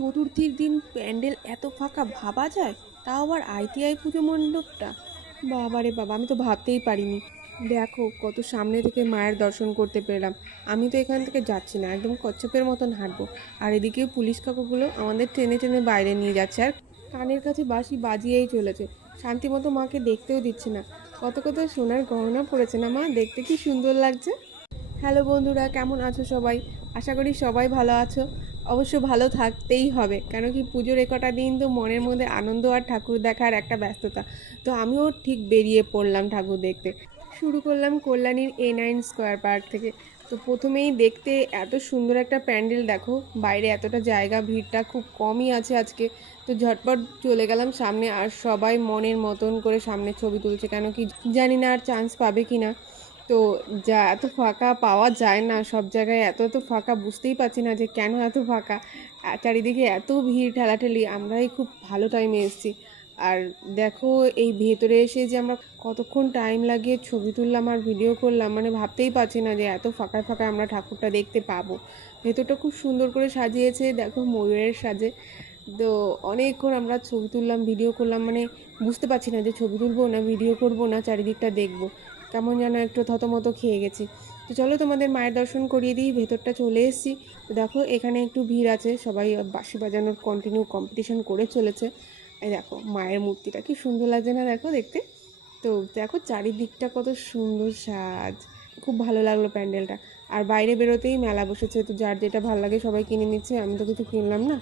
চতুর্থীর দিন প্যান্ডেল এত ফাঁকা ভাবা যায়? তাও আবার আইটিআই পুজো মণ্ডপটা। বাবারে বাবা, আমি তো ভাবতেই পারিনি। দেখো কত সামনে থেকে মায়ের দর্শন করতে পেলাম। আমি তো এখান থেকে যাচ্ছি না, একদম কচ্ছপের মতন হাঁটবো। আর এদিকে পুলিশ কাকুগুলো আমাদের টেনে টেনে বাইরে নিয়ে যাচ্ছে, আর কানের কাছে বাঁশি বাজিয়েই চলেছে। শান্তিমতো মাকে দেখতেও দিচ্ছে না। কত কত সোনার গহনা পড়েছে না মা, দেখতে কি সুন্দর লাগছে। হ্যালো বন্ধুরা, কেমন আছো সবাই? আশা করি সবাই ভালো আছো। অবশ্য ভালো থাকতেই হবে, কেন কি পুজোর একটা দিন তো মনের মধ্যে আনন্দ আর ঠাকুর দেখার একটা ব্যস্ততা। তো আমিও ঠিক বেরিয়ে পড়লাম ঠাকুর দেখতে। শুরু করলাম কল্যাণীর A9 স্কোয়ার পার্ক থেকে। তো প্রথমেই দেখতে এত সুন্দর একটা প্যান্ডেল, দেখো বাইরে এতটা জায়গা, ভিড়টা খুব কমই আছে আজকে। তো ঝটপট চলে গেলাম সামনে, আর সবাই মনের মতন করে সামনে ছবি তুলছে, কেন কি জানি না আর চান্স পাবে কি না। তো যা এত ফাঁকা পাওয়া যায় না সব জায়গায়, এত এত ফাঁকা, বুঝতেই পারছি না যে কেন এত ফাঁকা। চারিদিকে এত ভিড় ঠেলাঠেলি, আমরাই খুব ভালো টাইমে এসেছি। আর দেখো এই ভেতরে এসে যে আমরা কতক্ষণ টাইম লাগিয়ে ছবি তুললাম আর ভিডিও করলাম, মানে ভাবতেই পারছি না যে এত ফাঁকায় ফাঁকায় আমরা ঠাকুরটা দেখতে পাবো। ভেতরটা খুব সুন্দর করে সাজিয়েছে, দেখো ময়ূরের সাজে। তো অনেকক্ষণ আমরা ছবি তুললাম, ভিডিও করলাম, মানে বুঝতে পারছি না যে ছবি তুলবো না ভিডিও করবো না চারিদিকটা দেখবো। কেমন যেন একটু থতমত খেয়ে গেছি। তো চলো তোমাদের মায়ের দর্শন করিয়ে দিই। ভেতরটা চলে এসেছি। দেখো এখানে একটু ভিড় আছে, সবাই বাঁশি বাজানোর কন্টিনিউ কম্পিটিশন করে চলেছে। এই দেখো মায়ের মূর্তিটা কি সুন্দর লাগছে না, দেখো দেখতে। তো দেখো চারিদিকটা কত সুন্দর সাজ, খুব ভালো লাগলো প্যান্ডেলটা। আর বাইরে বেরোতেই মেলা বসেছে, তো যার যেটা ভালো লাগে সবাই কিনে নিচ্ছে, আমি তো কিছু কিনলাম না।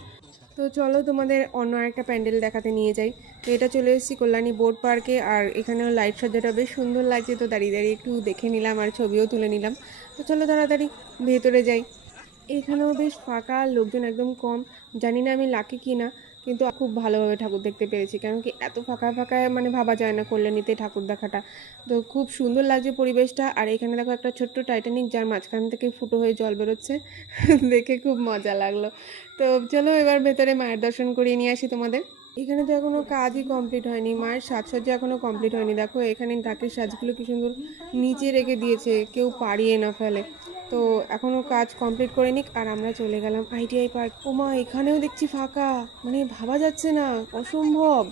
তো চলো তোমাদের অন্য একটা প্যান্ডেল দেখাতে নিয়ে যাই। তো এটা চলে এসেছি কল্যাণী বোর্ড পার্কে, আর এখানেও লাইট সাজাটা বেশ সুন্দর লাগছে। তো দাঁড়িয়ে দাঁড়িয়ে একটু দেখে নিলাম আর ছবিও তুলে নিলাম। তো চলো তাড়াতাড়ি ভেতরে যাই। এখানেও বেশ ফাঁকা, লোকজন একদম কম। জানি না আমি লাকি কি না, কিন্তু খুব ভালোভাবে ঠাকুর দেখতে পেরেছি, কেন কি এত ফাঁকা ফাঁকায় মানে ভাবা যায় না কল্যাণীতে ঠাকুর দেখাটা। তো খুব সুন্দর লাগছে পরিবেশটা। আর এখানে দেখো একটা ছোট্ট টাইটানিক, যার মাঝখান থেকে ফুটো হয়ে জল বেরোচ্ছে। দেখে খুব মজা লাগলো। তো চলো এবার ভেতরে মায়ের দর্শন করিয়ে নিয়ে আসি তোমাদের। এখানে তো এখনো কাজই কমপ্লিট হয়নি, মায়ের সাজসজ্জা এখনো কমপ্লিট হয়নি। দেখো এখানে ঢাকের সাজগুলো কি সুন্দর নিচে রেখে দিয়েছে, কেউ পাড়িয়ে না ফেলে। তো এখনও কাজ কমপ্লিট করে নিক, আর আমরা চলে গেলাম আইটিআই পার্ক। ওমা, এখানেও দেখছি ফাঁকা, মানে ভাবা যাচ্ছে না, অসম্ভব।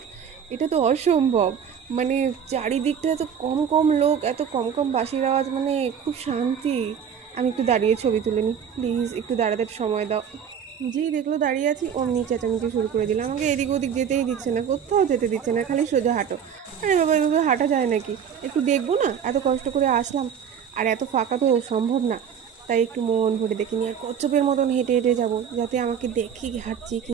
এটা তো অসম্ভব, মানে চারিদিকটা এত কম কম লোক, এত কম কম বাঁশির আওয়াজ, মানে খুব শান্তি। আমি একটু দাঁড়িয়ে ছবি তুলে নিই, প্লিজ একটু দাঁড়াতে সময় দাও। যেই দেখলো দাঁড়িয়ে আছি অমনি চেঁচামেচি শুরু করে দিলাম, আমাকে এদিক ওদিক যেতেই দিচ্ছে না, কোথাও যেতে দিচ্ছে না, খালি সোজা হাঁটো। আরে বাবা, এভাবে হাঁটা যায় নাকি? একটু দেখবো না, এত কষ্ট করে আসলাম, আর এত ফাঁকা তো সম্ভব না। তাই একটু মন ভরে দেখিনি, আর কচ্ছপের মতন হেঁটে হেঁটে যাবো, যাতে আমাকে দেখি হাঁটছি।